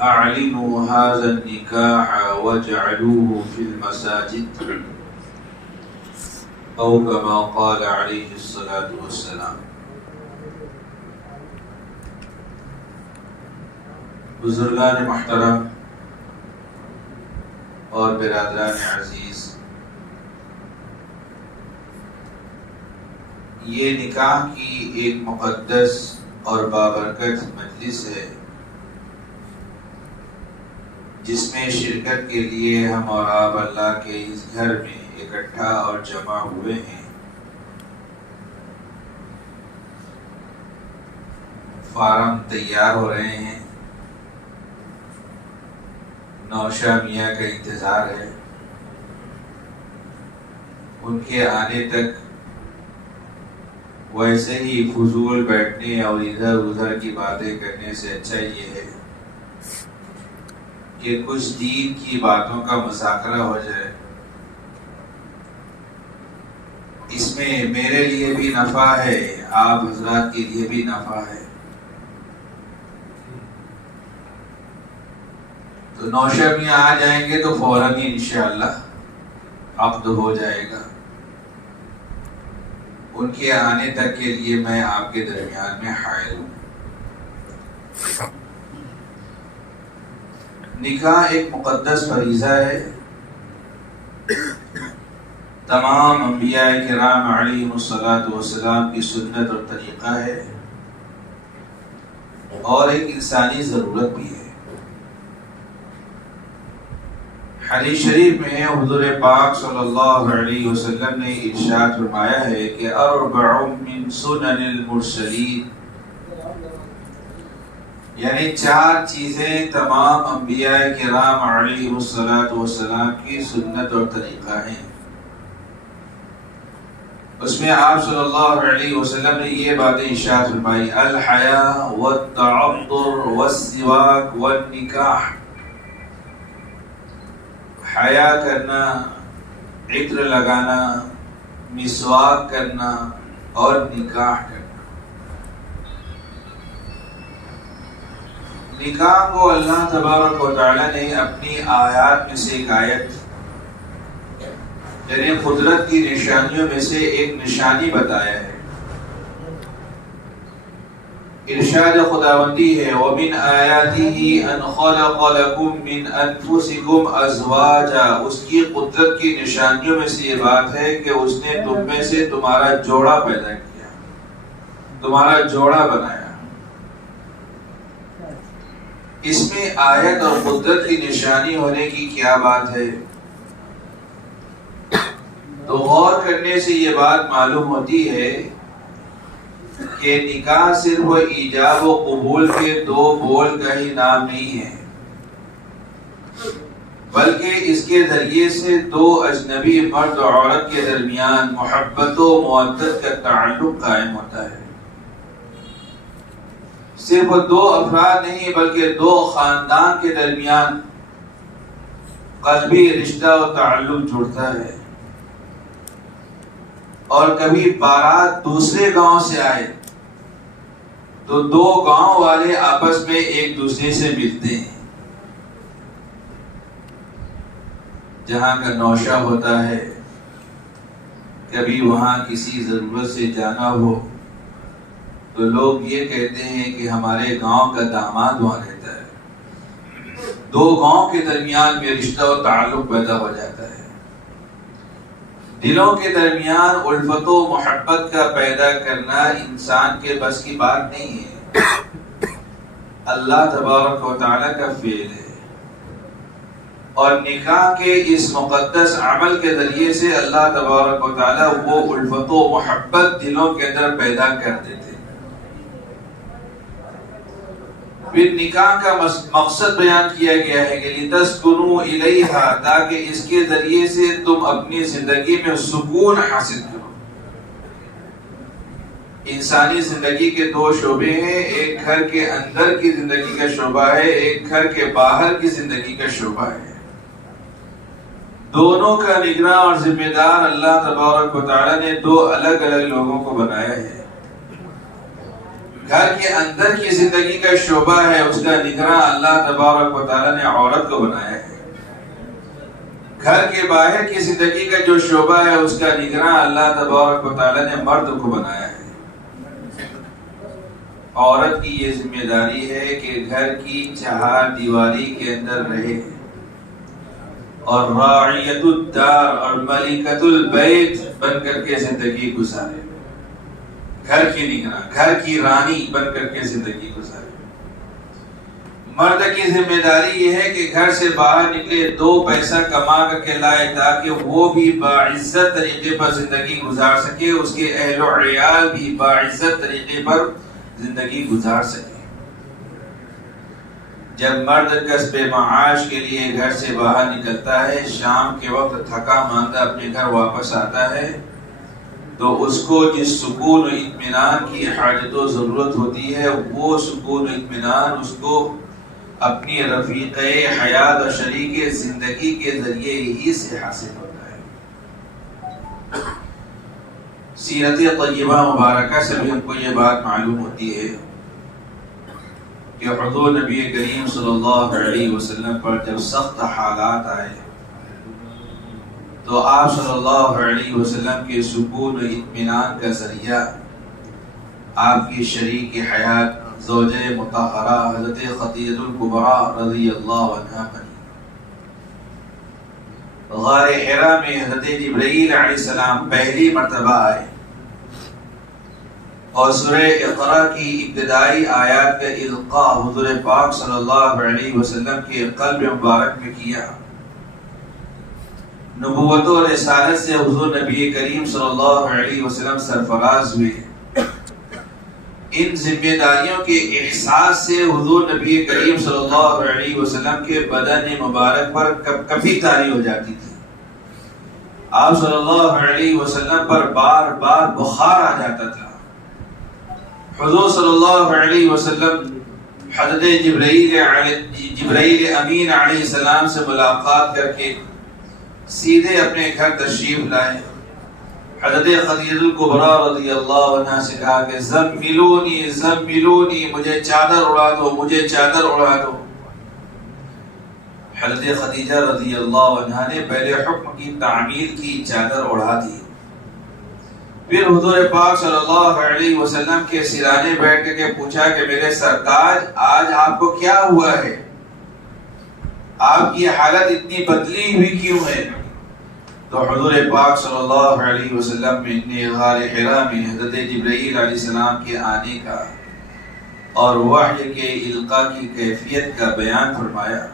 اعلنوا هذا النکاح واجعلوه في المساجد او كما قال علیہ الصلاۃ والسلام۔ بزرگان محترم اور برادران عزیز، یہ نکاح کی ایک مقدس اور بابرکت مجلس ہے جس میں شرکت کے لیے ہم اور آپ اللہ کے اس گھر میں اکٹھا اور جمع ہوئے ہیں۔ فارم تیار ہو رہے ہیں، نوشا میاں کا انتظار ہے، ان کے آنے تک ویسے ہی فضول بیٹھنے اور ادھر ادھر کی باتیں کرنے سے اچھا یہ ہے کہ کچھ دین کی باتوں کا مذاکرہ ہو جائے۔ اس میں میرے لیے بھی نفع ہے، آپ حضرات کے لیے بھی نفع ہے۔ تو نوشا میاں آ جائیں گے تو فوراً ہی انشاءاللہ عقد ہو جائے گا۔ ان کے آنے تک کے لیے میں آپ کے درمیان میں حائل ہوں۔ نکاح ایک مقدس فریضہ ہے، تمام انبیاء کرام علیہم الصلاۃ والسلام کی سنت اور طریقہ ہے، اور ایک انسانی ضرورت بھی ہے۔ حدیث شریف میں حضور پاک صلی اللہ علیہ وسلم نے ارشاد فرمایا ہے کہ اربع من سنن المرسلین، یعنی 4 چیزیں تمام انبیاء کرام علیہ الصلاۃ والسلام کی سنت اور طریقہ ہیں۔ اس میں آپ صلی اللہ علیہ وسلم نے یہ باتیں ارشاد فرمائی: الحیاء والتعطر والسواک والنکاح، حیا کرنا، عطر لگانا، مسواک کرنا اور نکاح کرنا۔ نکاح کو اللہ تبارک و تعالی نے اپنی آیات میں سے ایک آیت، یعنی قدرت کی نشانیوں میں سے ایک نشانی بتایا ہے۔ ارشاد خداوندی ہے: وَمِنْ آيَاتِهِ أَنْ خَلَقَ لَكُم مِّنْ أَنفُسِكُمْ أَزْوَاجًا، اس کی قدرت کی نشانیوں میں سے یہ بات ہے کہ اس نے تم میں سے تمہارا جوڑا پیدا کیا، تمہارا جوڑا بنایا۔ اس میں آیت اور قدرت کی نشانی ہونے کی کیا بات ہے؟ تو غور کرنے سے یہ بات معلوم ہوتی ہے کہ نکاح صرف ایجاب و قبول کے 2 بول کا ہی نام نہیں ہے، بلکہ اس کے ذریعے سے 2 اجنبی مرد و عورت کے درمیان محبت و مودت کا تعلق قائم ہوتا ہے۔ صرف 2 افراد نہیں بلکہ 2 خاندان کے درمیان قلبی رشتہ و تعلق جڑتا ہے۔ اور کبھی بارات دوسرے گاؤں سے آئے تو 2 گاؤں والے آپس میں ایک دوسرے سے ملتے ہیں۔ جہاں کا نوشہ ہوتا ہے، کبھی وہاں کسی ضرورت سے جانا ہو تو لوگ یہ کہتے ہیں کہ ہمارے گاؤں کا داماد وہاں رہتا ہے۔ 2 گاؤں کے درمیان میں رشتہ و تعلق پیدا ہو جاتا ہے۔ دلوں کے درمیان الفت و محبت کا پیدا کرنا انسان کے بس کی بات نہیں ہے، اللہ تبارک و تعالی کا فعل ہے۔ اور نکاح کے اس مقدس عمل کے ذریعے سے اللہ تبارک و تعالی وہ الفت و محبت دلوں کے اندر پیدا کر دیتے۔ پھر نکاح کا مقصد بیان کیا گیا ہے کہ لِتَسْكُنُوا إِلَيْهَا، تاکہ اس کے ذریعے سے تم اپنی زندگی میں سکون حاصل کرو۔ انسانی زندگی کے 2 شعبے ہیں، ایک گھر کے اندر کی زندگی کا شعبہ ہے، ایک گھر کے باہر کی زندگی کا شعبہ ہے۔ دونوں کا نگراں اور ذمہ دار اللہ تبارک و تعالی نے 2 الگ الگ لوگوں کو بنایا ہے۔ گھر کے اندر کی زندگی کا شعبہ ہے، اس کا نگراں اللہ تبارک و تعالیٰ نے عورت کو بنایا ہے۔ گھر کے باہر کی زندگی کا جو شعبہ ہے، اس کا نگراں اللہ تبارک و تعالیٰ نے مرد کو بنایا ہے۔ عورت کی یہ ذمہ داری ہے کہ گھر کی چہار دیواری کے اندر رہے اور راعیت الدار اور ملکۃ البیت بن کر کے زندگی گزارے، گھر کی نگراں، گھر کی رانی بن کر کے زندگی گزارے۔ مرد کی ذمہ داری یہ ہے کہ گھر سے باہر نکلے، دو پیسہ کما کر کے لائے تاکہ وہ بھی باعزت طریقے پر زندگی گزار سکے، اس کے اہل و عیال بھی باعزت طریقے پر زندگی گزار سکے۔ جب مرد کسب معاش کے لیے گھر سے باہر نکلتا ہے، شام کے وقت تھکا ماندہ اپنے گھر واپس آتا ہے، تو اس کو جس سکون و اطمینان کی حاجت و ضرورت ہوتی ہے، وہ سکون و اطمینان اس کو اپنی رفیق حیات و شریک زندگی کے ذریعے ہی سے حاصل ہوتا ہے۔ سیرت طیبہ مبارکہ سے بھی ہم کو یہ بات معلوم ہوتی ہے کہ حضور نبی کریم صلی اللہ علیہ وسلم پر جب سخت حالات آئے تو آپ صلی اللہ علیہ وسلم کے سکون و اطمینان کا ذریعہ آپ کی شریک حیات زوجہ مطہرہ حضرت خدیجہ الکبریٰ رضی اللہ عنہا بنی۔ غار حرا میں حضرت جبرائیل علیہ السلام پہلی مرتبہ آئے اور سورہ اقرا کی ابتدائی آیات کا القاء حضور پاک صلی اللہ علیہ وسلم کے قلب مبارک میں کیا۔ نبوت و رسالت سے حضور نبی کریم صلی اللہ علیہ وسلم سرفراز ہوئے۔ ان ذمہ داریوں کے احساس سے حضور نبی کریم صلی اللہ علیہ وسلم کے بدن مبارک پر کبھی طاری ہو جاتی تھی۔ آپ صلی اللہ علیہ وسلم پر بار بار بخار آ جاتا تھا۔ حضور صلی اللہ علیہ وسلم حضرت جبرائیل امین علیہ السلام سے ملاقات کر کے سیدھے اپنے گھر تشریف لائے۔ حضرت خدیجہ الکبریٰ رضی اللہ عنہا سے کہا کہ زملونی زملونی، مجھے چادر اڑا دو، مجھے چادر اڑا دو۔ حضرت خدیجہ رضی اللہ عنہا نے پہلے حکم کی تعمیل کی، چادر اڑا دی۔ پھر حضور پاک صلی اللہ علیہ وسلم کے سرانے بیٹھ کے پوچھا کہ میرے سرتاج آج آپ کو کیا ہوا ہے؟ آپ کی حالت اتنی بدلی ہوئی کیوں ہے؟ تو حضور پاک صلی اللہ علیہ وسلم نے غار حرا میں حضرت جبرائیل علیہ السلام کے آنے کا اور وحی کے القاء کی کیفیت کا بیان فرمایا،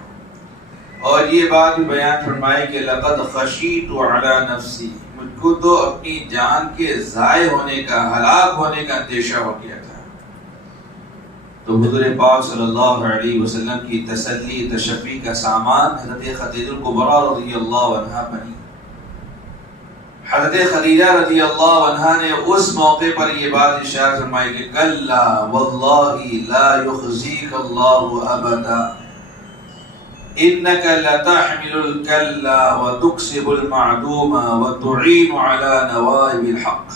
اور یہ بات بھی بیان فرمائی کہ لقد خشیت علی نفسی، مجھ کو تو اپنی جان کے ضائع ہونے کا، ہلاک ہونے کا اندیشہ ہو گیا تھا۔ تو حضور پاک صلی اللہ علیہ وسلم کی تسلی تشفی کا سامان حضرت خدیجہ الکبریٰ رضی اللہ عنہا بنی۔ حضرت خدیجہ رضی اللہ عنہا نے اس موقع پر یہ بات ارشاد فرمائی کہ کلا واللہ لا یخزیک اللہ ابدا انک لتحمل الکلا وتکسب المعدوم وتعین علی نوائب الحق۔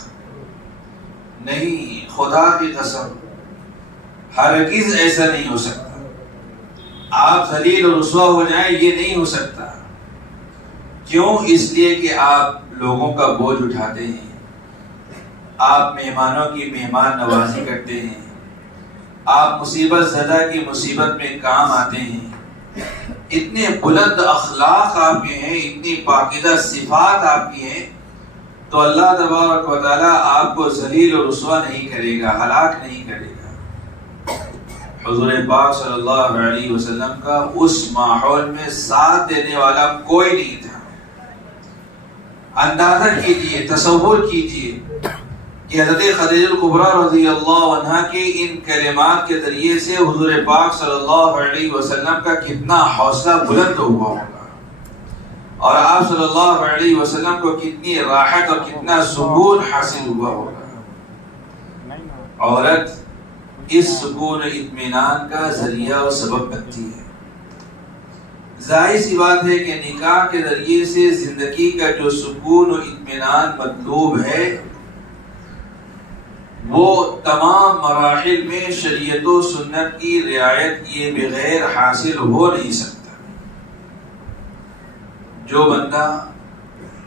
نہیں، خدا کی قسم ہرگز ایسا نہیں ہو سکتا، آپ ذلیل و رسوا ہو جائیں، یہ نہیں ہو سکتا۔ کیوں؟ اس لیے کہ آپ لوگوں کا بوجھ اٹھاتے ہیں، آپ مہمانوں کی مہمان نوازی کرتے ہیں، آپ مصیبت زدہ کی مصیبت میں کام آتے ہیں، اتنے بلند اخلاق آپ کے ہیں، اتنی پاکیزہ صفات آپ کی ہیں، تو اللہ تبارک و تعالیٰ آپ کو ذلیل و رسوا نہیں کرے گا، ہلاک نہیں کرے گا۔ حضور پاک صلی اللہ علیہ وسلم کا اس ماحول میں ساتھ دینے والا کوئی نہیں تھا۔ اندازہ کیجئے، تصور کیجئے کہ حضرت خدیجہ الکبریٰ رضی اللہ عنہا کے ان کلمات کے ذریعے سے حضور پاک صلی اللہ علیہ وسلم کا کتنا حوصلہ بلند ہوا ہوگا، اور آپ صلی اللہ علیہ وسلم کو کتنی راحت اور کتنا سکون حاصل ہوا ہوگا۔ عورت اس سکون اطمینان کا ذریعہ و سبب بنتی ہے۔ ظاہر سی بات ہے کہ نکاح کے ذریعے سے زندگی کا جو سکون و اطمینان مطلوب ہے وہ تمام مراحل میں شریعت و سنت کی رعایت کیے بغیر حاصل ہو نہیں سکتا۔ جو بندہ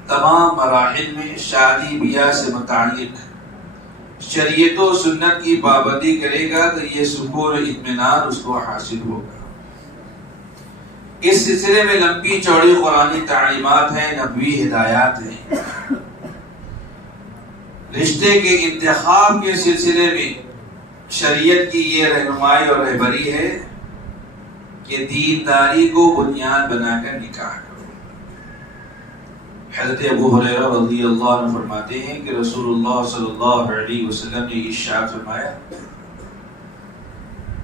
تمام مراحل میں شادی بیاہ سے متعلق شریعت و سنت کی پابندی کرے گا تو یہ سکون و اطمینان اس کو حاصل ہوگا۔ اس سلسلے میں لمبی چوڑی قرآنی تعلیمات ہیں، نبوی ہدایات ہیں۔ رشتے کے انتخاب کے سلسلے میں شریعت کی یہ رہنمائی اور رہبری ہے کہ دینداری کو بنیاد بنا کر نکاح کرو۔ حضرت ابو ہریرہ رضی اللہ عنہ فرماتے ہیں کہ رسول اللہ صلی اللہ علیہ وسلم نے ارشاد فرمایا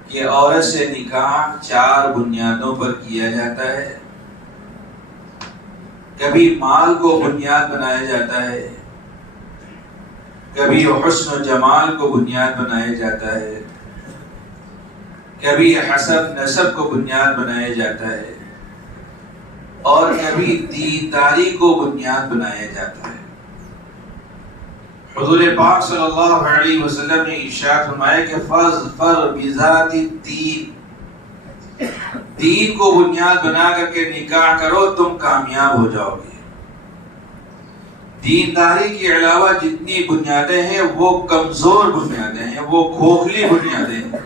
کہ عورت سے نکاح 4 بنیادوں پر کیا جاتا ہے۔ کبھی مال کو بنیاد بنایا جاتا ہے، کبھی حسن و جمال کو بنیاد بنایا جاتا ہے، کبھی حسب نسب کو بنیاد بنایا جاتا ہے، اور کبھی دینداری کو بنیاد بنایا جاتا ہے۔ حضور پاک صلی اللہ علیہ وسلم نے ارشاد فرمایا کہ فاظفر بذات الدین، دین کو بنیاد بنا کر کے نکاح کرو، تم کامیاب ہو جاؤ گے۔ دینداری کے علاوہ جتنی بنیادیں ہیں وہ کمزور بنیادیں ہیں، وہ کھوکھلی بنیادیں ہیں۔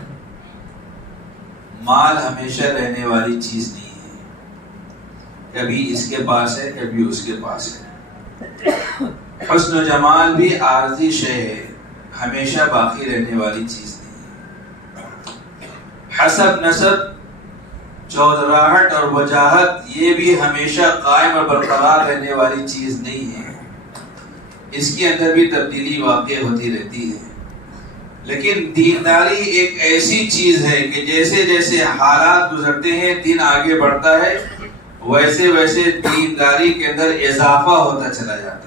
مال ہمیشہ رہنے والی چیز نہیں ہے، کبھی اس کے پاس ہے کبھی اس کے پاس ہے۔ حسن و جمال بھی عارضی شے ہے، ہمیشہ باقی رہنے والی چیز نہیں ہے۔ حسب نسب، چودراہٹ اور وجاہت، یہ بھی ہمیشہ قائم اور برقرار رہنے والی چیز نہیں ہے، اس کے اندر بھی تبدیلی واقع ہوتی رہتی ہے۔ لیکن دینداری ایک ایسی چیز ہے کہ جیسے جیسے حالات گزرتے ہیں، دن آگے بڑھتا ہے، ویسے ویسے دینداری کے اندر اضافہ ہوتا چلا جاتا ہے۔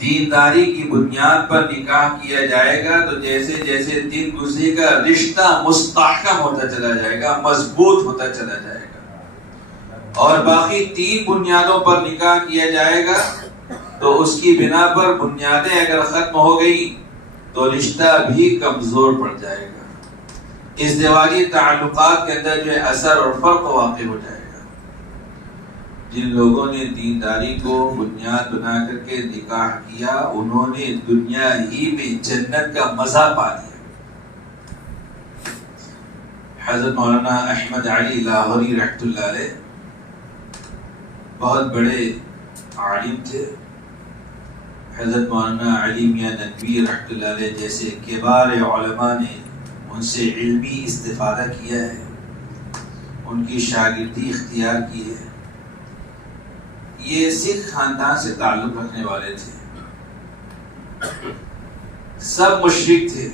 دینداری کی بنیاد پر نکاح کیا جائے گا تو جیسے جیسے دن گزرے گا رشتہ مستحکم ہوتا چلا جائے گا، مضبوط ہوتا چلا جائے گا۔ اور باقی 3 بنیادوں پر نکاح کیا جائے گا تو اس کی بنا پر بنیادیں اگر ختم ہو گئی تو رشتہ بھی کمزور پڑ جائے گا، ازدواجی تعلقات کے اندر جو ہے اثر اور فرق واقع ہو جائے گا۔ جن لوگوں نے دینداری کو بنیاد بنا کر کے نکاح کیا، انہوں نے دنیا ہی میں جنت کا مزہ پا لیا۔ حضرت مولانا احمد علی لاہوری رحمۃ اللہ علیہ بہت بڑے عالم تھے۔ حضرت مولانا علی میاں ندوی رحمۃ اللہ علیہ جیسے کبار علماء نے ان سے علمی استفادہ کیا ہے، ان کی شاگردی اختیار کی ہے۔ یہ سکھ خاندان سے تعلق رکھنے والے تھے، سب مشرک تھے۔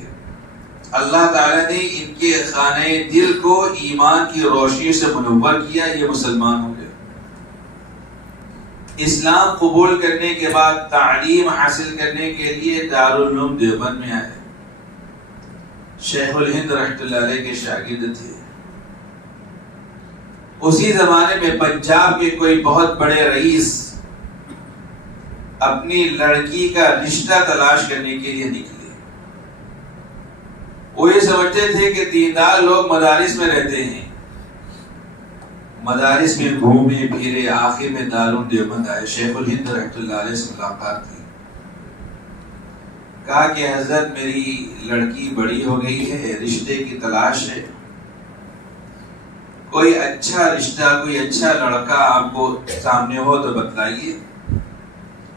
اللہ تعالیٰ نے ان کے خانہ دل کو ایمان کی روشنی سے منور کیا، یہ مسلمان ہو گئے۔ اسلام قبول کرنے کے بعد تعلیم حاصل کرنے کے لیے دارالعلوم دیوبند میں آئے۔ شیخ الہند رحمۃ اللہ علیہ کے شاگرد تھے۔ اسی زمانے میں پنجاب کے کوئی بہت بڑے رئیس اپنی لڑکی کا رشتہ تلاش کرنے کے لیے نکلے۔ وہ یہ سمجھتے تھے کہ دیندار لوگ مدارس میں رہتے ہیں، مدارس میں گھومے پھرے، آخر میں دارالعلوم دیوبند آئے۔ شیخ الہند رحمۃ اللہ علیہ سے ملاقات کی، کہا کہ حضرت میری لڑکی بڑی ہو گئی ہے، رشتے کی تلاش ہے، کوئی اچھا رشتہ، کوئی اچھا لڑکا آپ کو سامنے ہو تو بتلائیے۔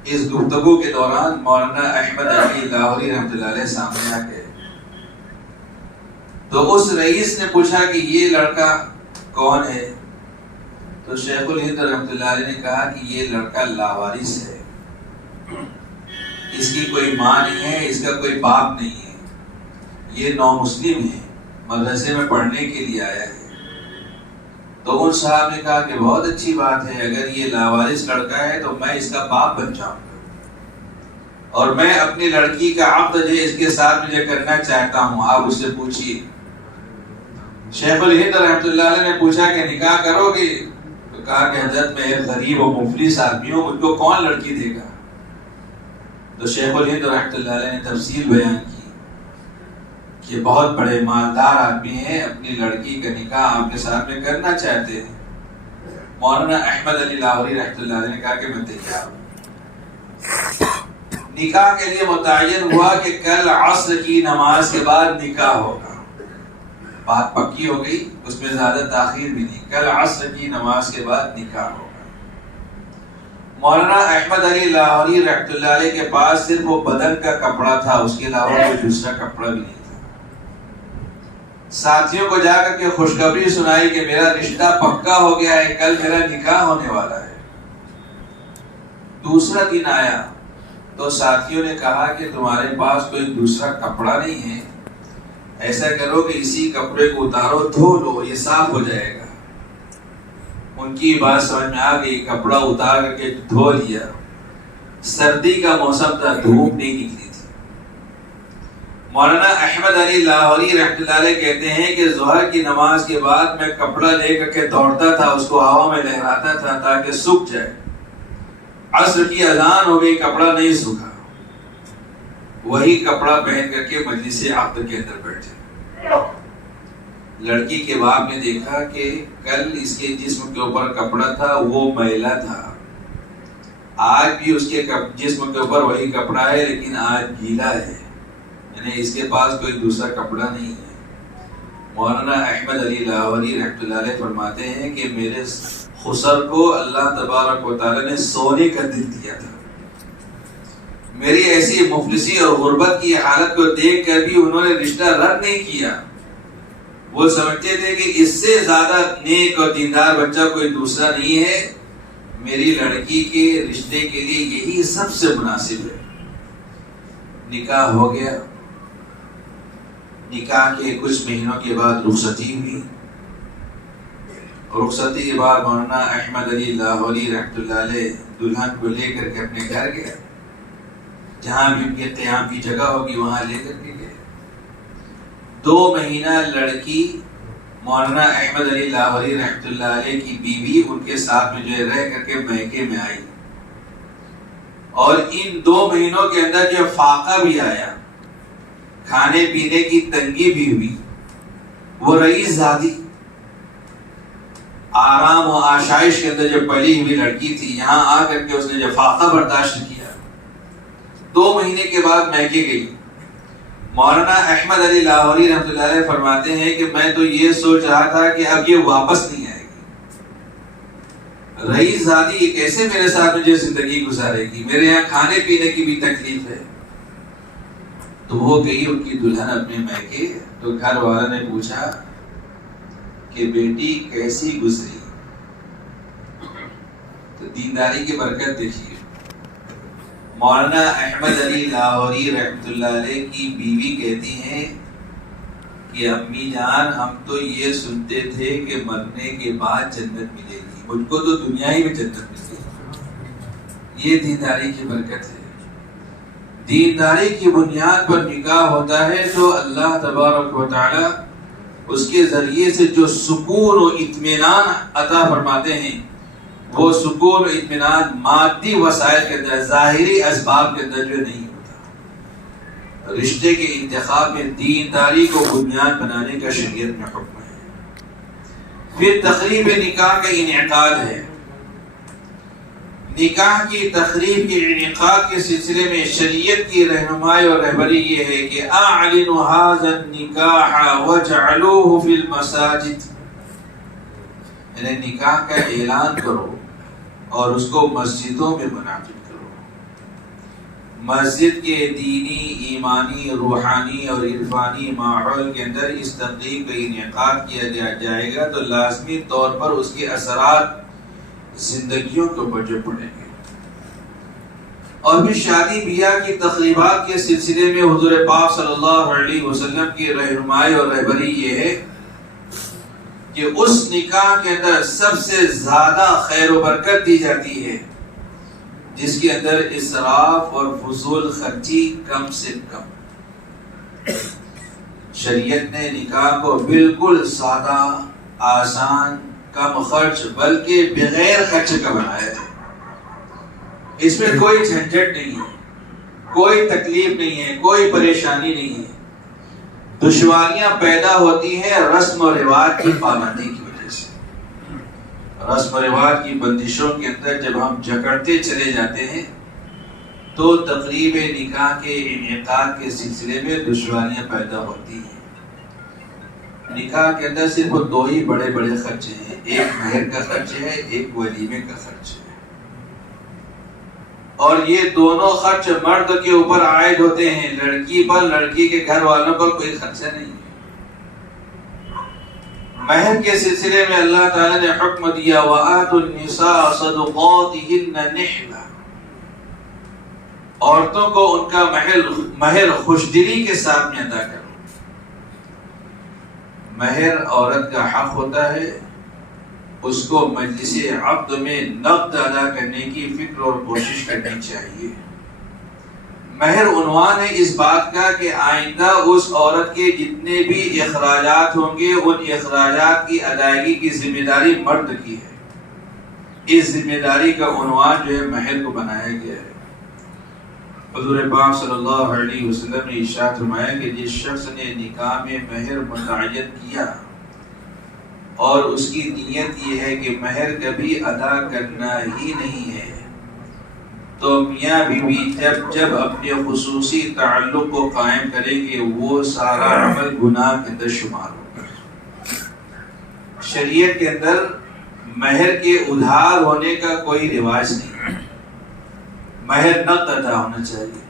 اس گفتگو کے دوران مولانا احمد علی لاہوری رحمۃ اللہ علیہ سامنے آ گئے، تو اس رئیس نے پوچھا کہ یہ لڑکا کون ہے؟ تو شیخ الہند رحمۃ اللہ علیہ نے کہا کہ یہ لڑکا لاوارث ہے، اس کی کوئی ماں نہیں ہے، اس کا کوئی باپ نہیں ہے، یہ نامسلم ہے، مدرسے میں پڑھنے کے لیے آیا ہے۔ تو ان صاحب نے کہا کہ بہت اچھی بات ہے، اگر یہ لاوارث لڑکا ہے تو میں اس کا باپ بن جاؤں گا، اور میں اپنی لڑکی کا عقد جو اس کے ساتھ مجھے کرنا چاہتا ہوں، آپ اس سے پوچھیے۔ شیخ الہند رحمۃ اللہ علیہ نے پوچھا کہ نکاح کرو گے؟ تو کہا کہ حضرت میں ایک غریب و مفلس آدمی ہوں، مجھ کو کون لڑکی دے گا؟ تو شیخ الہند رحمۃ اللہ علیہ نے تفصیل بیان کی کہ بہت بڑے مالدار آدمی ہیں، اپنی لڑکی کا نکاح آپ کے ساتھ میں کرنا چاہتے ہیں۔ مولانا احمد علی لاہوری رحمۃ اللہ علیہ نے کہا کہ میں تیار ہوں۔ نکاح کے لیے متعین ہوا کہ کل عصر کی نماز کے بعد نکاح ہوگا۔ بات پکی ہو گئی، اس میں زیادہ تاخیر بھی نہیں، کل عصر کی نماز کے بعد نکاح ہوگا۔ مولانا احمد علی لاہوری رحمۃ اللہ علیہ کے پاس صرف وہ بدن کا کپڑا تھا، اس کے علاوہ کوئی دوسرا کپڑا بھی نہیں تھا۔ ساتھیوں کو جا کر کے خوشخبری سنائی کہ میرا رشتہ پکا ہو گیا ہے، کل میرا نکاح ہونے والا ہے۔ دوسرا دن آیا تو ساتھیوں نے کہا کہ تمہارے پاس کوئی دوسرا کپڑا نہیں ہے، ایسا کرو کہ اسی کپڑے کو اتارو، دھو لو، یہ صاف ہو جائے گا۔ ان کی بات سمجھ میں آ گئی، کپڑا اتار کر کے دھو لیا۔ سردی کا موسم تھا، دھوپ نہیں نکلی تھی۔ مولانا احمد علی لاہوری رحمۃ اللہ علیہ کہتے ہیں کہ ظہر کی نماز کے بعد میں کپڑا لے کر کے دوڑتا تھا، اس کو ہوا میں لہراتا تھا تاکہ سوکھ جائے۔ عصر کی اذان ہو گئی، کپڑا نہیں سوکھا، وہی کپڑا پہن کر کے مجلس عقد کے اندر بیٹھے۔ لڑکی کے باپ نے دیکھا کہ کل اس کے جسم کے اوپر کپڑا تھا، وہ میلا تھا، آج بھی اس کے جسم کے اوپر وہی کپڑا ہے لیکن آج گیلا ہے، یعنی اس کے پاس کوئی دوسرا کپڑا نہیں ہے۔ مولانا احمد علی لاہوری رحمۃ اللہ علیہ فرماتے ہیں کہ میرے خسر کو اللہ تبارک و تعالی نے سونے کا دل دیا تھا۔ میری ایسی مفلسی اور غربت کی حالت کو دیکھ کر بھی انہوں نے رشتہ رد نہیں کیا۔ وہ سمجھتے تھے کہ اس سے زیادہ نیک اور دیندار بچہ کوئی دوسرا نہیں ہے، میری لڑکی کے رشتے کے لیے یہی سب سے مناسب ہے۔ نکاح ہو گیا۔ نکاح کے کچھ مہینوں کے بعد رخصتی ہوئی۔ رخصتی کے بعد مولانا احمد علی لاہوری رحمۃ اللہ علیہ دلہن کو لے کر کے اپنے گھر گیا، جہاں بھی ان کے قیام کی جگہ ہوگی وہاں لے کر کے گئے۔ 2 مہینہ لڑکی مولانا احمد علی لاہوری رحمۃ اللہ علیہ کی بیوی ان کے ساتھ میں جو ہے رہ کر کے میکے میں آئی، اور ان 2 مہینوں کے اندر جو فاقہ بھی آیا، کھانے پینے کی تنگی بھی ہوئی۔ وہ رئیس زادی آرام و آشائش کے اندر جو پلی ہوئی لڑکی تھی، یہاں آ کر کے اس نے جو فاقہ برداشت کیا۔ 2 مہینے کے بعد میکے گئی۔ مولانا احمد علی لاہوری رحمۃ اللہ علیہ فرماتے ہیں کہ میں تو یہ سوچ رہا تھا کہ اب یہ واپس نہیں آئے گی، رئیس زادی یہ کیسے میرے ساتھ میں جو زندگی گزارے گی، میرے یہاں کھانے پینے کی بھی تکلیف ہے۔ تو وہ گئی ان کی دلہن اپنے میکے، تو گھر والا نے پوچھا کہ بیٹی کیسی گزری؟ تو دینداری کی برکت دیکھیے۔ مولانا احمد علی لاہوری رحمۃ اللہ علیہ کی بیوی کہتی ہیں کہ امی جان ہم تو یہ سنتے تھے کہ مرنے کے بعد جنت ملے گی، مجھ کو تو دنیا ہی میں جنت ملے گی۔ یہ دینداری کی برکت ہے۔ دینداری کی بنیاد پر نکاح ہوتا ہے تو اللہ تبارک و تعالی اس کے ذریعے سے جو سکون و اطمینان عطا فرماتے ہیں، وہ سکون و اطمینان مادی وسائل کے اندر، ظاہری اسباب کے اندر جو نہیں ہوتا۔ رشتے کے انتخاب میں دینداری کو بنیاد بنانے کا شریعت میں حکم ہے۔ پھر تقریب نکاح کا انعقاد ہے۔ نکاح کی تقریب کے انعقاد کے سلسلے میں شریعت کی رہنمائی اور رہبری یہ ہے کہ اعلنوا هذا النکاح واجعلوه في المساجد، یعنی نکاح کا اعلان کرو اور اس کو مسجدوں میں منعقد کرو۔ مسجد کے دینی، ایمانی، روحانی اور عرفانی ماحول کے اندر اس تقریب کا انعقاد کیا جائے گا تو لازمی طور پر اس کے اثرات زندگیوں کے اوپر جو پڑیں گے۔ اور بھی شادی بیاہ کی تقریبات کے سلسلے میں حضور پاک صلی اللہ علیہ وسلم کی رہنمائی اور رہبری یہ ہے کہ اس نکاح کے اندر سب سے زیادہ خیر و برکت دی جاتی ہے جس کے اندر اسراف اور فضول خرچی کم سے کم۔ شریعت نے نکاح کو بالکل سادہ، آسان، کم خرچ بلکہ بغیر خرچ کا بنایا ہے۔ اس میں کوئی جھنجھٹ نہیں ہے۔ کوئی تکلیف نہیں ہے، کوئی پریشانی نہیں ہے. دشواریاں پیدا ہوتی ہیں رسم و رواج کی پابندی کی وجہ سے. رسم و رواج کی بندشوں کے اندر جب ہم جکڑتے چلے جاتے ہیں تو تقریب نکاح کے انعقاد کے سلسلے میں دشواریاں پیدا ہوتی ہیں. نکاح کے اندر صرف دو ہی بڑے بڑے خرچے ہیں، ایک مہر کا خرچ ہے، ایک ولیمے کا خرچ ہے. اور یہ دونوں خرچ مرد کے اوپر عائد ہوتے ہیں، لڑکی پر، لڑکی کے گھر والوں پر کوئی خرچہ نہیں. مہر کے سلسلے میں اللہ تعالی نے حکم دیا وَآتُوا النِّسَاءَ صَدُقَاتِهِنَّ نِحْلَةً، عورتوں کو ان کا مہر خوشدلی کے ساتھ میں ادا کرو. مہر عورت کا حق ہوتا ہے، اس کو مجلس عقد میں نقد ادا کرنے کی فکر اور کوشش کرنی چاہیے. مہر عنوان ہے اس بات کا کہ آئندہ اس عورت کے جتنے بھی اخراجات ہوں گے ان اخراجات کی ادائیگی کی ذمہ داری مرد کی ہے. اس ذمہ داری کا عنوان جو ہے مہر کو بنایا گیا ہے. حضور پاک صلی اللہ علیہ وسلم نے ارشاد فرمایا کہ جس شخص نے نکاح میں مہر متعین کیا اور اس کی نیت یہ ہے کہ مہر کبھی ادا کرنا ہی نہیں ہے تو میاں بیوی جب اپنے خصوصی تعلق کو قائم کریں گے وہ سارا عمل گناہ کے اندر شمار ہوگا. شریعت کے اندر مہر کے ادھار ہونے کا کوئی رواج نہیں، مہر نقد ادا ہونا چاہیے.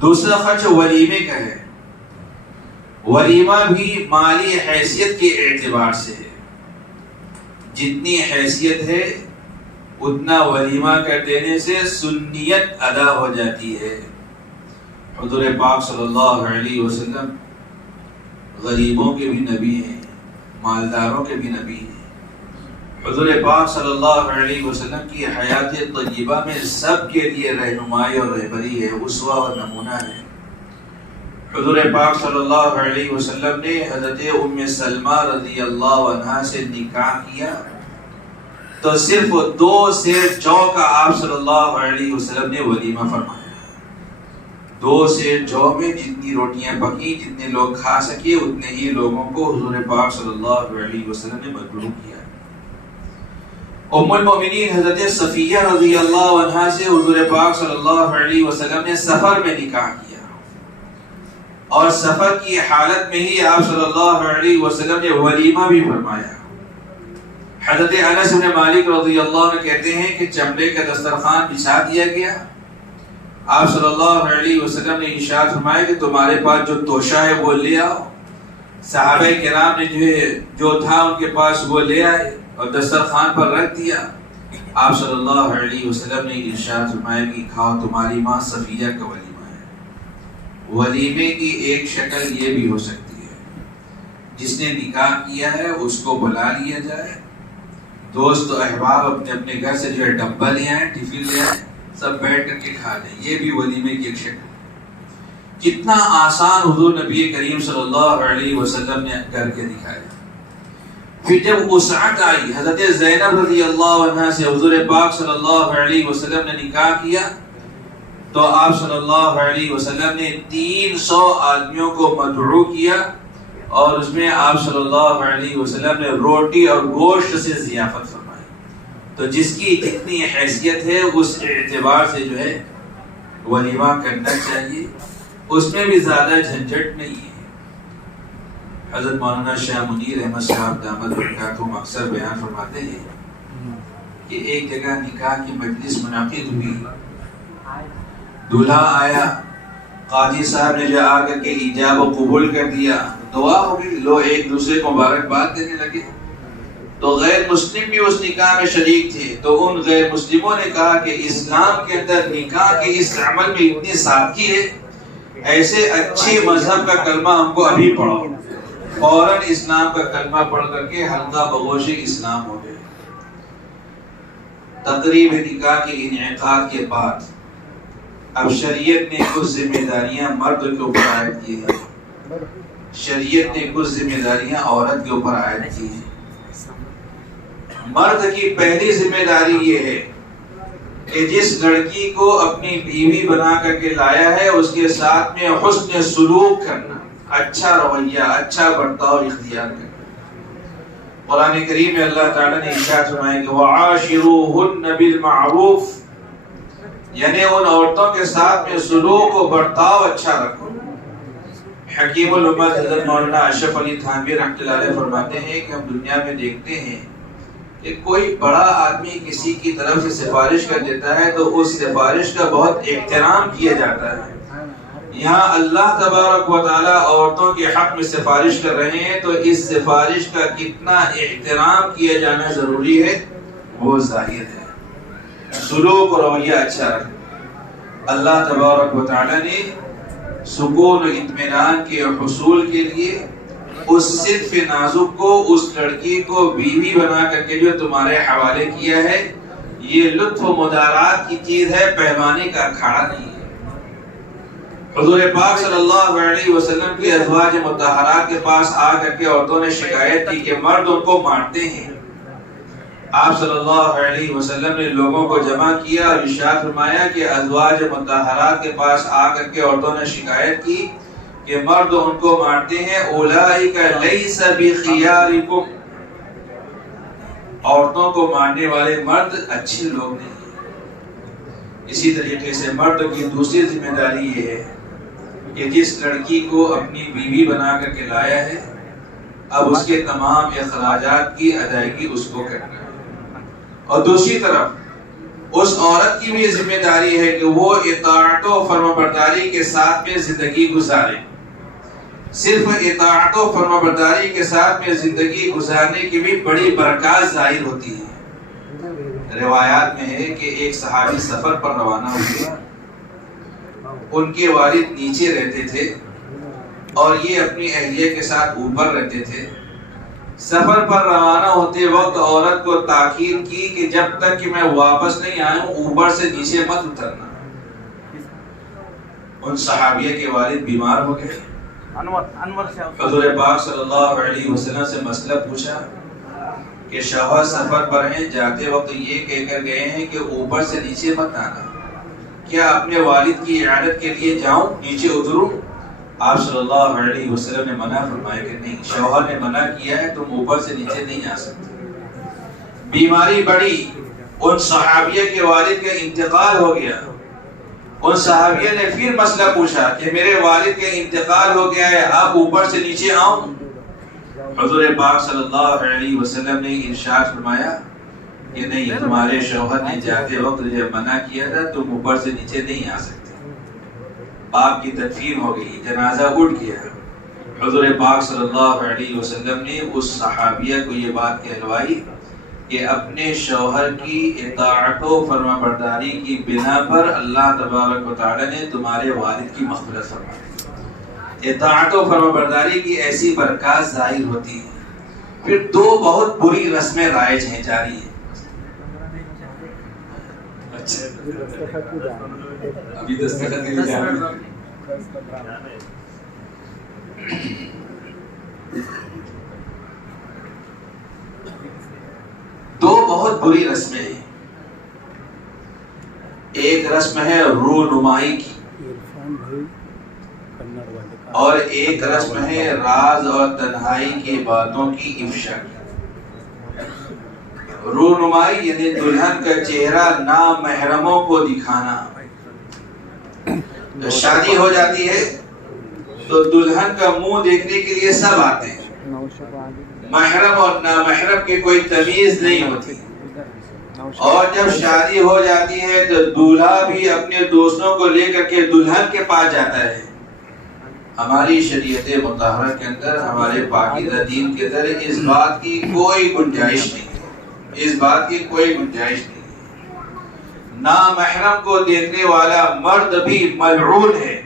دوسرا خرچ ولیمے کا ہے. ولیمہ بھی مالی حیثیت کے اعتبار سے ہے. جتنی حیثیت ہے اتنا ولیمہ کر دینے سے سنیت ادا ہو جاتی ہے. حضور پاک صلی اللہ علیہ وسلم غریبوں کے بھی نبی ہیں، مالداروں کے بھی نبی ہیں. حضور پاک صلی اللہ علیہ وسلم کی حیات طیبہ میں سب کے لیے رہنمائی اور رہبری ہے، اسوہ اور نمونہ ہے. حضور پاک صلی اللہ علیہ وسلم نے حضرت ام سلمہ رضی اللہ عنہا سے نکاح کیا تو صرف 2 سیر جو کا آپ صلی اللہ علیہ وسلم نے ولیمہ فرمایا. 2 سیر جو میں جتنی روٹیاں پکی، جتنے لوگ کھا سکے اتنے ہی لوگوں کو حضور پاک صلی اللہ علیہ وسلم نے مدعو کیا. ام المؤمنین حضرت صفیہ رضی اللہ عنہا سے حضور پاک صلی اللہ علیہ وسلم نے سفر میں نکاح کیا اور سفر کی حالت میں ہی آپ صلی اللہ علیہ وسلم نے ولیمہ بھی فرمایا. حضرت انس بن مالک رضی اللہ عنہ کہتے ہیں کہ چمڑے کا دسترخوان بچھا دیا گیا. آپ صلی اللہ علیہ وسلم نے ارشاد فرمایا کہ تمہارے پاس جو توشہ ہے وہ لے آؤ. صحابہ کرام نے جو تھا ان کے پاس وہ لے آئے اور دسترخوان پر رکھ دیا. آپ صلی اللہ علیہ وسلم نے ارشاد فرمایا کہ کھاؤ، تمہاری ماں صفیہ کا ولیمہ ہے. ولیمے کی ایک شکل یہ بھی ہو سکتی ہے، جس نے نکاح کیا ہے اس کو بلا لیا جائے، دوست و احباب اپنے اپنے گھر سے جو ہے ڈبہ لے آئیں، ٹفن لے آئیں، سب بیٹھ کر کے کھا لیں. یہ بھی ولیمے کی ایک شکل ہے. کتنا آسان حضور نبی کریم صلی اللہ علیہ وسلم نے کر کے دکھایا. پھر جب وسعت آئی، حضرت زینب رضی اللہ عنہ سے حضور پاک صلی اللہ علیہ وسلم نے نکاح کیا تو آپ صلی اللہ علیہ وسلم نے 300 آدمیوں کو مدعو کیا اور اس میں آپ صلی اللہ علیہ وسلم نے روٹی اور گوشت سے ضیافت فرمائی. تو جس کی جتنی حیثیت ہے اس اعتبار سے جو ہے ولیمہ کرنا چاہیے. اس میں بھی زیادہ جھنجھٹ نہیں ہے. حضرت مولانا شاہ منیر احمد صاحب دامت برکاتہم اکثر بیان فرماتے ہیں کہ ایک جگہ نکاح کی مجلس منعقد ہوئی، دولہا آیا، قاضی صاحب نے جو آ کر کے ایجاب و قبول کر دیا، دعا ہو گئی، لوگ ایک دوسرے کو مبارکباد دینے لگے. تو غیر مسلم بھی اس نکاح میں شریک تھے. تو ان غیر مسلموں نے کہا کہ اسلام کے اندر نکاح کے اس عمل میں اتنی سادگی ہے، ایسے اچھے مذہب کا کلمہ ہم کو ابھی پڑھو. فوراً اسلام کا کلمہ پڑھ کر کے حلقہ بغوش اسلام ہو گئے. تقریب نکاح کے انعقاد کے بعد اب شریعت نے کچھ ذمہ داریاں مرد کے اوپر عائد کی ہیں، شریعت نے کچھ ذمہ داریاں عورت کے اوپر عائد کی ہیں. مرد کی پہلی ذمہ داری یہ ہے کہ جس لڑکی کو اپنی بیوی بنا کر کے لایا ہے اس کے ساتھ میں حسن سلوک کرنا، اچھا رویہ، اچھا برتاؤ اختیار کرنا۔ قرآن کریم میں اللہ تعالیٰ نے ارشاد فرمایا کہ وَعَاشِرُوهُنَّ بِالْمَعْرُوفِ، یعنی ان عورتوں کے ساتھ میں سلوک و برتاؤ اچھا رکھو۔ حکیم الامت حضرت مولانا اشرف علی تھانوی رحمۃ اللہ علیہ فرماتے ہیں کہ ہم دنیا میں دیکھتے ہیں کہ کوئی بڑا آدمی کسی کی طرف سے سفارش کر دیتا ہے تو اس سفارش کا بہت احترام کیا جاتا ہے۔ یہاں اللہ تبارک و تعالیٰ عورتوں کے حق میں سفارش کر رہے ہیں تو اس سفارش کا کتنا احترام کیا جانا ضروری ہے وہ ظاہر ہے۔ سلوک و رویہ اچھا رکھیں۔ اللہ تبارک و تعالیٰ نے سکون و اطمینان کے حصول کے لیے اس صنف نازک کو، اس لڑکی کو بیوی بنا کر کے جو تمہارے حوالے کیا ہے، یہ لطف و مدارات کی چیز ہے، پیمانے کا اکھاڑا نہیں ہے۔ حضور پاک صلی اللہ علیہ وسلم کی ازواج مطہرات کے پاس آ کر کے عورتوں نے شکایت کی کہ مرد ان کو مارتے ہیں۔ آپ صلی اللہ علیہ وسلم نے لوگوں کو جمع کیا اور ارشاد فرمایا کہ ازواج مطہرات کے پاس آ کر کے عورتوں نے شکایت کی کہ مرد ان کو مارتے ہیں، اولئک لیس بخیارکم، عورتوں کو مارنے والے مرد اچھے لوگ نہیں ہیں۔ اسی طریقے سے مرد کی دوسری ذمہ داری یہ ہے کہ جس لڑکی کو اپنی بیوی بنا کر کے لایا ہے اب اس کے تمام اخراجات کی ادائیگی اس کو کرنا ہے، اور دوسری طرف اس عورت کی بھی ذمہ داری ہے کہ وہ اطاعت و فرمانبرداری کے ساتھ میں زندگی گزارے۔ صرف اطاعت و فرمانبرداری کے ساتھ میں زندگی گزارنے کی بھی بڑی برکات ظاہر ہوتی ہے۔ روایات میں ہے کہ ایک صحابی سفر پر روانہ ہوئے، ان کے والد نیچے رہتے تھے اور یہ اپنی اہلیہ کے ساتھ اوپر رہتے تھے۔ سفر پر روانہ ہوتے وقت عورت کو تاکید کی کہ جب تک کہ میں واپس نہیں آؤں اوپر سے نیچے مت اترنا۔ ان صحابیہ کے والد بیمار ہو گئے، حضور پاک صلی اللہ علیہ وسلم سے مسئلہ پوچھا کہ شوہر سفر پر ہیں، جاتے وقت یہ کہہ کر گئے ہیں کہ اوپر سے نیچے مت آنا، کیا اپنے والد کی عیادت کے لیے جاؤں، نیچے اتروں؟ آپ صلی اللہ علیہ وسلم نے منع فرمایا کہ نہیں، شوہر نے منع کیا ہے، تم اوپر سے نیچے نہیں آ سکتے۔ بیماری بڑی، ان صحابیہ کے والد کا انتقال ہو گیا۔ ان صحابیہ نے پھر مسئلہ پوچھا کہ میرے والد کا انتقال ہو گیا ہے، اب اوپر سے نیچے آؤں؟ حضور پاک صلی اللہ علیہ وسلم نے ارشاد فرمایا کہ نہیں، تمہارے شوہر نے جاتے وقت جب منع کیا تھا تم اوپر سے نیچے نہیں آ سکتے۔ آپ کی تدفین ہو گئی، جنازہ اٹھ گیا۔ حضور پاک صلی اللہ علیہ وسلم نے اس صحابیہ کو یہ بات کہلوائی کہ اپنے شوہر کی اطاعت و فرمانبرداری کی بنا پر اللہ تبارک و تعالی نے تمہارے والد کی مغفرت فرمائی۔ اطاعت و فرمانبرداری کی ایسی برکات ظاہر ہوتی ہے۔ پھر دو بہت بری رسمیں رائج ہیں، جاری ہیں۔ ابھی دستخط کے لیے دو بہت بری رسمیں ہیں۔ ایک رسم ہے رونمائی کی اور ایک رسم ہے راز اور تنہائی کی باتوں کی افشا کی۔ رونمائی یعنی دلہن کا چہرہ نامحرموں کو دکھانا۔ شادی ہو جاتی ہے تو دلہن کا منہ دیکھنے کے لیے سب آتے ہیں، محرم اور نامحرم کی کوئی تمیز نہیں ہوتی، اور جب شادی ہو جاتی ہے تو دولہا بھی اپنے دوستوں کو لے کر کے دلہن کے پاس جاتا ہے۔ ہماری شریعت مطہرہ کے اندر، ہمارے پاکیزہ دین کے اندر اس بات کی کوئی گنجائش نہیں ہے، اس بات کی کوئی گنجائش نہیں ہے۔ نامحرم کو دیکھنے والا مرد بھی ملعون ہے،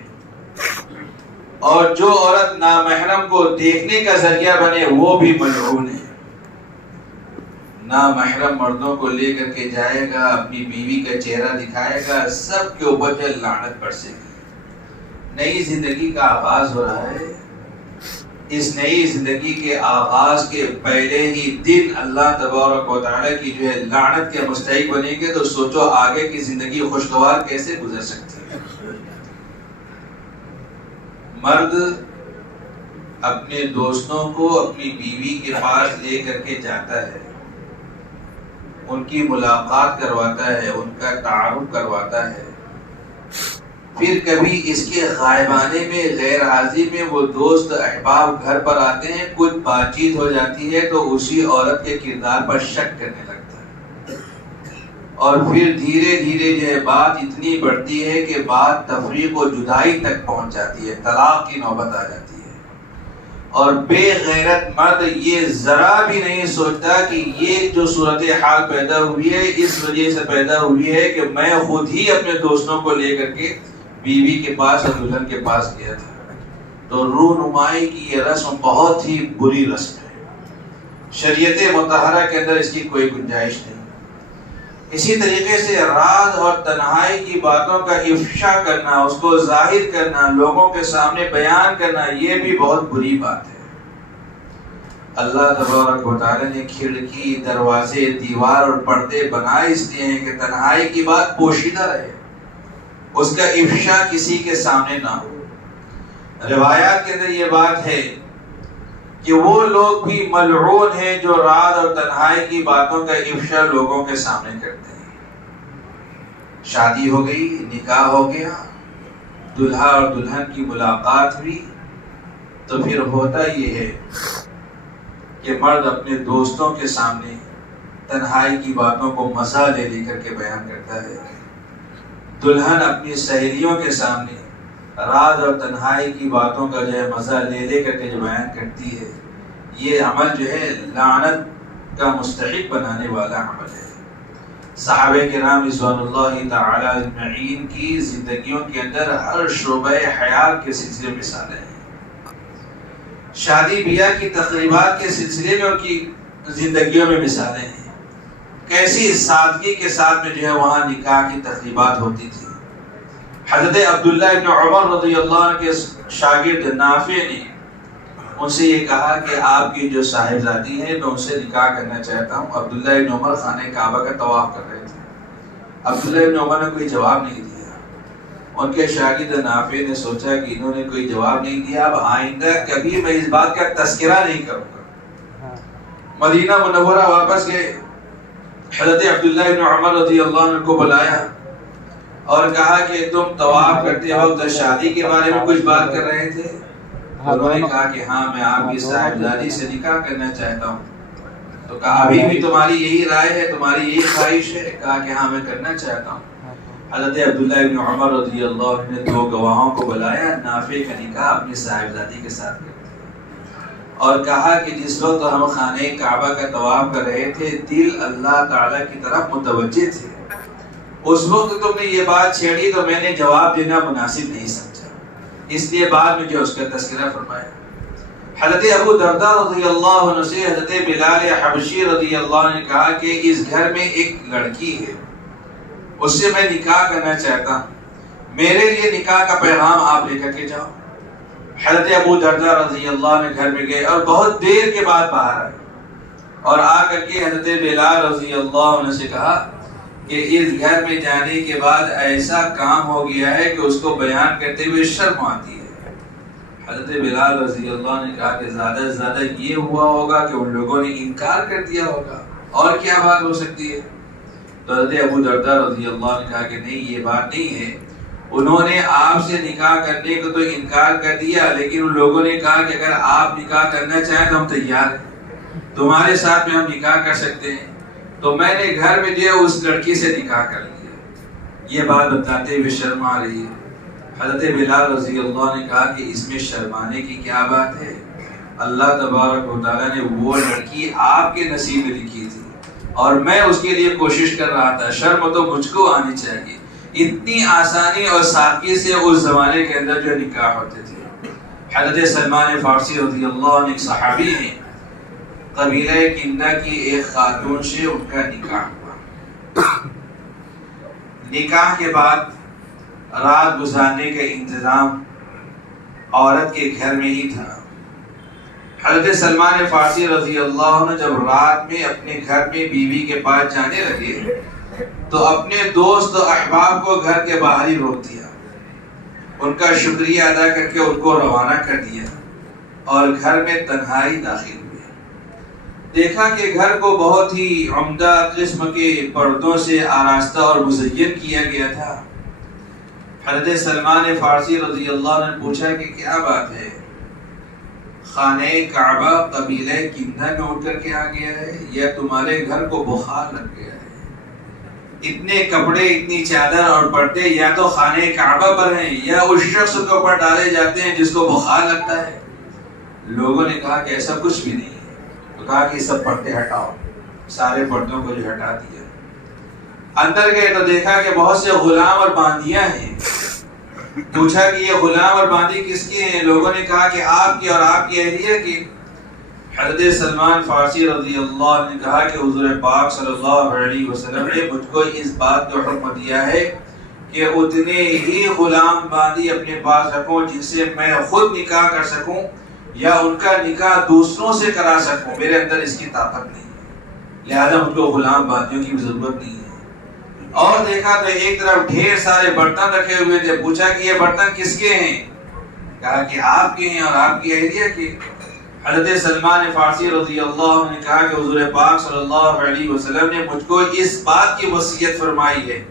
اور جو عورت نامحرم کو دیکھنے کا ذریعہ بنے وہ بھی ملعون ہے۔ نامحرم مردوں کو لے کر کے جائے گا، اپنی بیوی کا چہرہ دکھائے گا، سب کے اوپر لعنت برسے گی۔ نئی زندگی کا آغاز ہو رہا ہے، اس نئی زندگی کے آغاز کے پہلے ہی دن اللہ تبارک و تعالیٰ کی جو ہے لعنت کے مستحق بنیں گے تو سوچو آگے کی زندگی خوشگوار کیسے گزر سکتی ہے۔ مرد اپنے دوستوں کو اپنی بیوی کے پاس لے کر کے جاتا ہے، ان کی ملاقات کرواتا ہے، ان کا تعارف کرواتا ہے، پھر کبھی اس کے غائبانے میں غیر حاضری میں وہ دوست احباب گھر پر آتے ہیں، کچھ بات چیت ہو جاتی ہے تو اسی عورت کے کردار پر شک کرنے لگتا ہے، اور پھر دھیرے دھیرے جو ہے بات اتنی بڑھتی ہے کہ بات تفریق و جدائی تک پہنچ جاتی ہے، طلاق کی نوبت آ جاتی ہے۔ اور بے غیرت مرد یہ ذرا بھی نہیں سوچتا کہ یہ جو صورتحال پیدا ہوئی ہے اس وجہ سے پیدا ہوئی ہے کہ میں خود ہی اپنے دوستوں کو لے کر کے بیوی کے پاس اور دلہن کے پاس گیا تھا۔ تو رونمائی کی یہ رسم بہت ہی بری رسم ہے، شریعت مطہرہ کے اندر اس کی کوئی گنجائش نہیں۔ اسی طریقے سے راز اور تنہائی کی باتوں کا افشا کرنا، اس کو ظاہر کرنا، لوگوں کے سامنے بیان کرنا، یہ بھی بہت بری بات ہے۔ اللہ تبارک و تعالیٰ نے کھڑکی، دروازے، دیوار اور پردے بنائے اس لیے ہیں کہ تنہائی کی بات پوشیدہ رہے، اس کا افشا کسی کے سامنے نہ ہو۔ روایات کے اندر یہ بات ہے کہ وہ لوگ بھی ملعون ہیں جو راز اور تنہائی کی باتوں کا افشا لوگوں کے سامنے کرتے ہیں۔ شادی ہو گئی، نکاح ہو گیا، دلہا اور دلہن کی ملاقات ہوئی، تو پھر ہوتا یہ ہے کہ مرد اپنے دوستوں کے سامنے تنہائی کی باتوں کو مزہ لے لے کر کے بیان کرتا ہے، دلہن اپنی سہیلیوں کے سامنے راز اور تنہائی کی باتوں کا جو ہے مزہ لے لے کر کے جو بیان کرتی ہے۔ یہ عمل جو ہے لعنت کا مستحق بنانے والا عمل ہے۔ صحابہ کرام رضوان اللہ تعالی اجمعین کی زندگیوں کے اندر ہر شعبہ حیات کے سلسلے میں مثالیں ہیں، شادی بیاہ کی تقریبات کے سلسلے میں ان کی زندگیوں میں مثالیں ہیں، کیسی سادگی کے ساتھ میں جو ہے وہاں نکاح کی تقریبات ہوتی تھی۔ حضرت عبداللہ ابن عمر رضی اللہ عنہ کے شاگرد نافع نے ان سے یہ کہا کہ آپ کی جو صاحبزادی ہے میں ان سے نکاح کرنا چاہتا ہوں۔ عبداللہ ابن عمر خانہ کعبہ کا طواف کر رہے تھے، عبداللہ ابن عمر نے کوئی جواب نہیں دیا۔ ان کے شاگرد نافع نے سوچا کہ انہوں نے کوئی جواب نہیں دیا، اب آئندہ کبھی میں اس بات کا تذکرہ نہیں کروں گا۔ مدینہ منورہ واپس گئے، حضرت عبداللہ ابن عمر رضی اللہ عنہ کو بلایا اور کہا کہ تم طواف کرتے وقت شادی کے بارے میں کچھ بات کر رہے تھے؟ انہوں نے کہا کہ ہاں میں آپ کی صاحبزادی سے نکاح کرنا چاہتا ہوں۔ تو کہا ابھی بھی تمہاری یہی رائے ہے، تمہاری یہی خواہش ہے؟ کہا کہ ہاں میں کرنا چاہتا ہوں۔ حضرت عبداللہ ابن عمر رضی اللہ عنہ نے دو گواہوں کو بلایا، نافع کا نکاح اپنی صاحبزادی کے ساتھ کرتے اور کہا کہ جس وقت ہم خانہ کعبہ کا طواف کر رہے تھے دل اللہ تعالیٰ کی طرف متوجہ تھے، اس وقت تم نے یہ بات چھیڑی تو میں نے جواب دینا مناسب نہیں سمجھا، اس لیے بعد میں جو اس کا تذکرہ فرمایا۔ حضرت ابو درداء رضی اللہ عنہ سے حضرت بلال حبشی رضی اللہ عنہ نے کہا کہ اس گھر میں ایک لڑکی ہے، اس سے میں نکاح کرنا چاہتا ہوں، میرے لیے نکاح کا پیغام آپ لے کر کے جاؤ۔ حضرت ابو درداء رضی اللہ عنہ گھر میں گئے اور بہت دیر کے بعد باہر آئے اور آ کر کے حضرت بلال رضی اللہ عنہ سے کہا کہ اس گھر میں جانے کے بعد ایسا کام ہو گیا ہے کہ اس کو بیان کرتے ہوئے شرم آتی ہے۔ حضرت بلال رضی اللہ عنہ نے کہا کہ زیادہ سے زیادہ یہ ہوا ہوگا کہ ان لوگوں نے انکار کر دیا ہوگا، اور کیا بات ہو سکتی ہے؟ تو حضرت ابو درداء رضی اللہ عنہ نے کہا کہ نہیں، یہ بات نہیں ہے، انہوں نے آپ سے نکاح کرنے کو تو انکار کر دیا، لیکن ان لوگوں نے کہا کہ اگر آپ نکاح کرنا چاہیں تو ہم تیار ہیں، تمہارے ساتھ میں ہم نکاح کر سکتے ہیں۔ تو میں نے گھر میں جو اس لڑکی سے نکاح کر لیا۔ یہ بات بتاتے ہوئے شرم آ رہی ہے۔ حضرت بلال رضی اللہ نے کہا کہ اس میں شرمانے کی کیا بات ہے؟ اللہ تبارک و تعالیٰ نے وہ لڑکی آپ کے نصیب میں لکھی تھی اور میں اس کے لیے کوشش کر رہا تھا، شرم تو مجھ کو آنی چاہیے۔ اتنی آسانی اور سادگی سے اس زمانے کے اندر جو نکاح ہوتے تھے۔ حضرت سلمان فارسی رضی اللہ عنہ ایک صحابی ہیں، قبیلہ کندہ کی ایک خاتون سے ان کا نکاح ہوا۔ نکاح کے بعد رات گزارنے کا انتظام عورت کے گھر میں ہی تھا۔ حضرت سلمان فارسی رضی اللہ عنہ جب رات میں اپنے گھر میں بیوی کے پاس جانے لگے تو اپنے دوست و احباب کو گھر کے باہر ہی روک دیا، ان کا شکریہ ادا کر کے ان کو روانہ کر دیا اور گھر میں تنہائی داخل ہوئے۔ دیکھا کہ گھر کو بہت ہی عمدہ قسم کے پردوں سے آراستہ اور مزین کیا گیا تھا۔ حضرت سلمان فارسی رضی اللہ عنہ نے پوچھا کہ کیا بات ہے؟ خانہ کعبہ قبیلہ کندہ میں اٹھ کر کے آ گیا ہے یا تمہارے گھر کو بخار لگ گیا ہے؟ اتنے کپڑے، اتنی چادر اور پردے یا تو خانہ کعبہ پر ہیں یا اس شخص کے اوپر ڈالے جاتے ہیں جس کو بخار لگتا ہے۔ لوگوں نے کہا کہ ایسا کچھ بھی نہیں ہے، تو کہا کہ سب پردے ہٹاؤ، سارے پردوں کو جو ہٹا دیا۔ اندر گئے تو دیکھا کہ بہت سے غلام اور باندیاں ہیں۔ پوچھا کہ یہ غلام اور باندی کس کے ہیں؟ لوگوں نے کہا کہ آپ کی اور آپ کی اہلیہ کی۔ حضرت سلمان فارسی رضی اللہ عنہ نے کہا کہ حضور پاک صلی اللہ علیہ وسلم نے مجھ کو اس بات کا حکم دیا ہے کہ اتنے ہی غلام باندی اپنے پاس رکھوں جن سے میں خود نکاح کر سکوں یا ان کا نکاح دوسروں سے کرا سکوں۔ میرے اندر اس کی طاقت نہیں ہے، لہذا مجھ کو غلام باندیوں کی بھی ضرورت نہیں ہے۔ اور دیکھا تو ایک طرف ڈھیر سارے برتن رکھے ہوئے تھے۔ پوچھا کہ یہ برتن کس کے ہیں؟ کہا کہ آپ کے ہیں اور آپ کی اہلیہ کے۔ حضرت سلمان فارسی رضی اللہ عنہ نے کہا کہ حضور پاک صلی اللہ علیہ وسلم نے مجھ کو اس بات کی وصیت فرمائی ہے،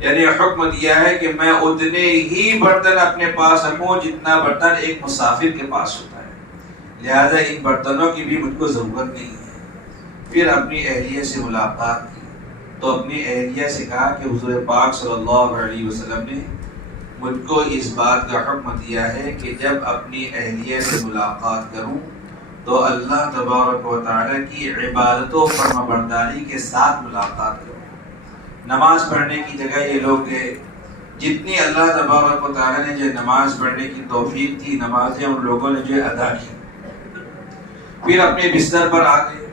یعنی حکم دیا ہے کہ میں اتنے ہی برتن اپنے پاس رکھوں جتنا برتن ایک مسافر کے پاس ہوتا ہے، لہذا ان برتنوں کی بھی مجھ کو ضرورت نہیں ہے۔ پھر اپنی اہلیہ سے ملاقات کی تو اپنی اہلیہ سے کہا کہ حضور پاک صلی اللہ علیہ وسلم نے مجھ کو اس بات کا حکم دیا ہے کہ جب اپنی اہلیہ سے ملاقات کروں تو اللہ تبارک و تعالیٰ کی عبادت و فرمانبرداری کے ساتھ ملاقات کروں۔ نماز پڑھنے کی جگہ یہ لوگ گئے، جتنی اللہ تبارک و تعالیٰ نے جو نماز پڑھنے کی توفیق تھی نمازیں ان لوگوں نے جو ادا کی۔ پھر اپنے بستر پر آ گئے۔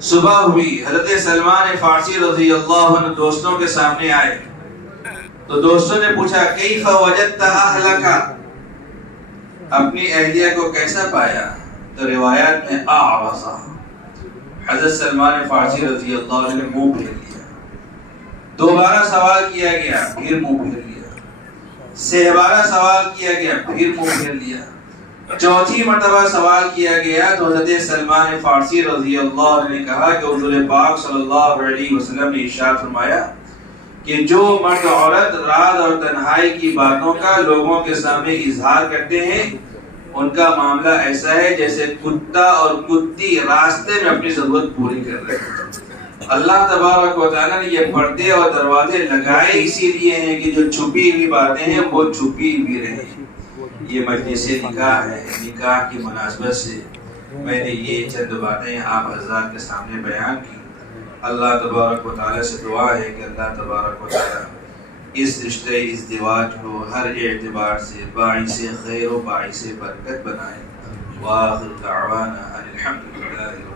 صبح ہوئی، حضرت سلمان فارسی رضی اللہ عنہ دوستوں کے سامنے آئے تو دوستوں نے پوچھا کیف وجدت اہلک، اپنی اہلیہ کو کیسا پایا؟ تو روایات میں اعرضا، حضرت سلمان فارسی رضی اللہ عنہ نے منہ پھیر لیا۔ دوبارہ سوال کیا گیا، پھر منہ پھیر لیا۔ سہبارہ سوال کیا گیا، پھر منہ پھیر لیا۔ چوتھی مرتبہ سوال کیا گیا تو حضرت سلمان فارسی رضی اللہ عنہ نے کہا کہ حضور پاک صلی اللہ علیہ وسلم نے ارشاد فرمایا کہ جو مرد عورت راز اور تنہائی کی باتوں کا لوگوں کے سامنے اظہار کرتے ہیں ان کا معاملہ ایسا ہے جیسے کتا اور کتی راستے میں اپنی ضرورت پوری کر رہے ہیں۔ اللہ تبارک و تعالیٰ نے یہ پردے اور دروازے لگائے اسی لیے ہیں کہ جو چھپی ہوئی باتیں ہیں وہ چھپی بھی رہیں۔ یہ مجلس نکاح ہے، نکاح کی مناسبت سے میں نے یہ چند باتیں آپ حضرات کے سامنے بیان کی۔ اللہ تبارک و تعالیٰ سے دعا ہے کہ اللہ تبارک و تعالیٰ اس رشتے ازدواج کو ہر اعتبار سے باعث خیر و باعث برکت بنائے۔ وآخر دعوانا الحمدللہ۔